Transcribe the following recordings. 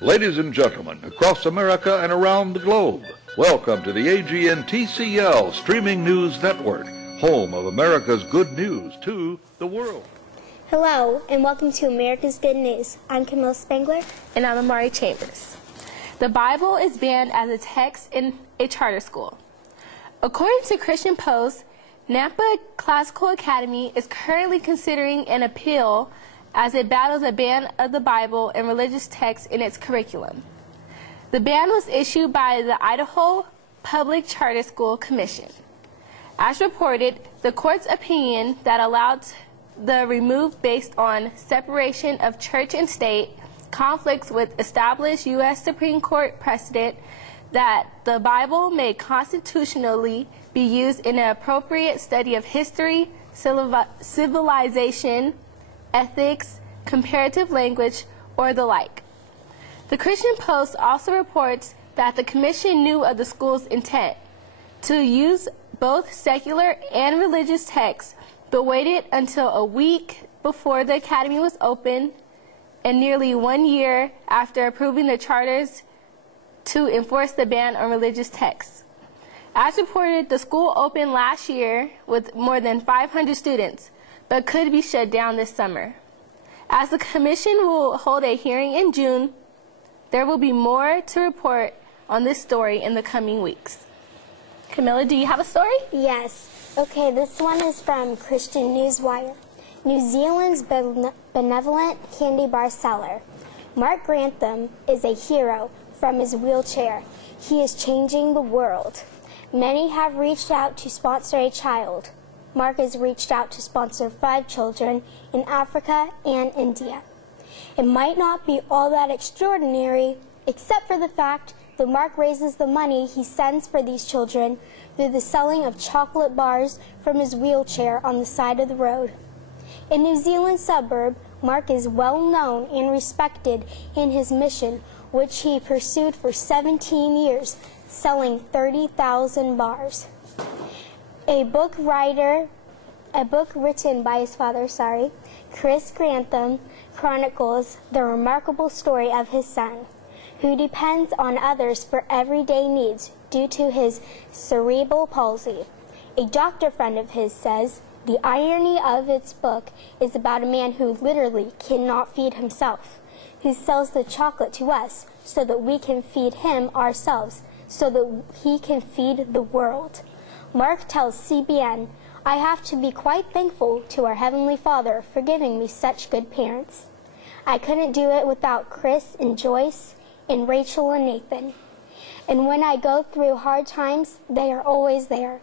Ladies and gentlemen, across America and around the globe, welcome to the AGN-TCL Streaming News Network, home of America's good news to the world. Hello, and welcome to America's Good News. I'm Camille Spangler. And I'm Amari Chambers. The Bible is banned as a text in a charter school. According to Christian Post, Nampa Classical Academy is currently considering an appeal as it battles a ban of the Bible and religious texts in its curriculum. The ban was issued by the Idaho Public Charter School Commission. As reported, the court's opinion that allowed the remove based on separation of church and state conflicts with established U.S. Supreme Court precedent that the Bible may constitutionally be used in an appropriate study of history, civilization, ethics, comparative language, or the like. The Christian Post also reports that the commission knew of the school's intent to use both secular and religious texts, but waited until a week before the academy was open and nearly 1 year after approving the charters to enforce the ban on religious texts. As reported, the school opened last year with more than 500 students, but could be shut down this summer. As the commission will hold a hearing in June, there will be more to report on this story in the coming weeks. Camilla, do you have a story? Yes. Okay, this one is from Christian Newswire. New Zealand's benevolent candy bar seller, Mark Grantham, is a hero from his wheelchair. He is changing the world. Many have reached out to sponsor a child. Mark has reached out to sponsor 5 children in Africa and India. It might not be all that extraordinary, except for the fact that Mark raises the money he sends for these children through the selling of chocolate bars from his wheelchair on the side of the road. In New Zealand's suburb, Mark is well known and respected in his mission, which he pursued for 17 years, selling 30,000 bars. A book written by his father, Chris Grantham, chronicles the remarkable story of his son, who depends on others for everyday needs due to his cerebral palsy. A doctor friend of his says, the irony of its book is about a man who literally cannot feed himself, who sells the chocolate to us so that we can feed him ourselves, so that he can feed the world. Mark tells CBN, I have to be quite thankful to our Heavenly Father for giving me such good parents. I couldn't do it without Chris and Joyce and Rachel and Nathan. And when I go through hard times, they are always there.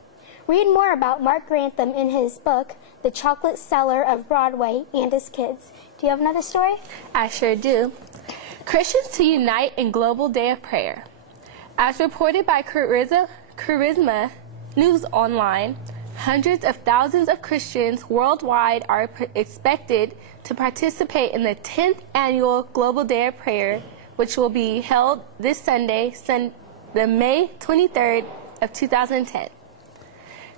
Read more about Mark Grantham in his book, The Chocolate Seller of Broadway, and his kids. Do you have another story? I sure do. Christians to unite in Global Day of Prayer. As reported by Charisma News Online, hundreds of thousands of Christians worldwide are expected to participate in the 10th annual Global Day of Prayer, which will be held this Sunday, the May 23rd of 2010.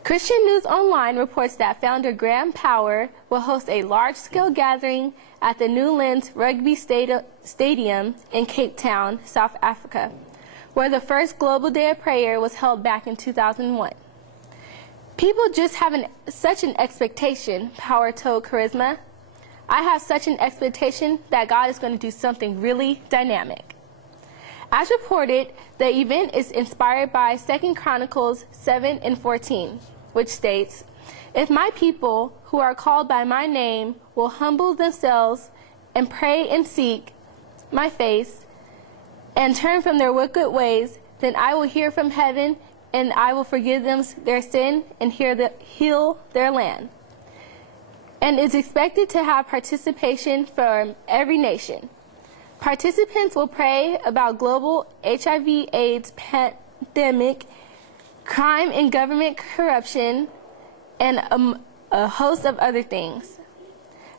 Christian News Online reports that founder Graham Power will host a large-scale gathering at the Newlands Rugby Stadium in Cape Town, South Africa, where the first Global Day of Prayer was held back in 2001. People just have such an expectation, Power told Charisma. I have such an expectation that God is going to do something really dynamic. As reported, the event is inspired by 2 Chronicles 7:14, which states, If my people, who are called by my name, will humble themselves and pray and seek my face and turn from their wicked ways, then I will hear from heaven and I will forgive them their sin and heal their land. And is expected to have participation from every nation. Participants will pray about global HIV/AIDS pandemic, crime and government corruption, and a host of other things.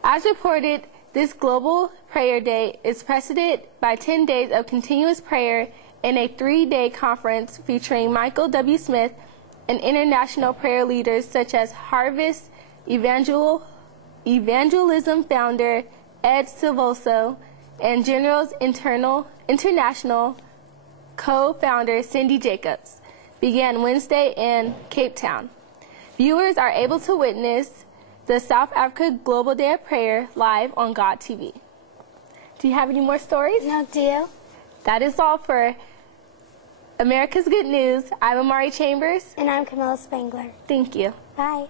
As reported, this Global Prayer Day is preceded by 10 days of continuous prayer and a 3-day conference featuring Michael W. Smith and international prayer leaders such as Harvest Evangelism founder Ed Silvoso and Generals International co-founder Cindy Jacobs began Wednesday in Cape Town. Viewers are able to witness the South Africa Global Day of Prayer live on God TV. Do you have any more stories? No, do you? That is all for America's Good News. I'm Amari Chambers. And I'm Camilla Spangler. Thank you. Bye.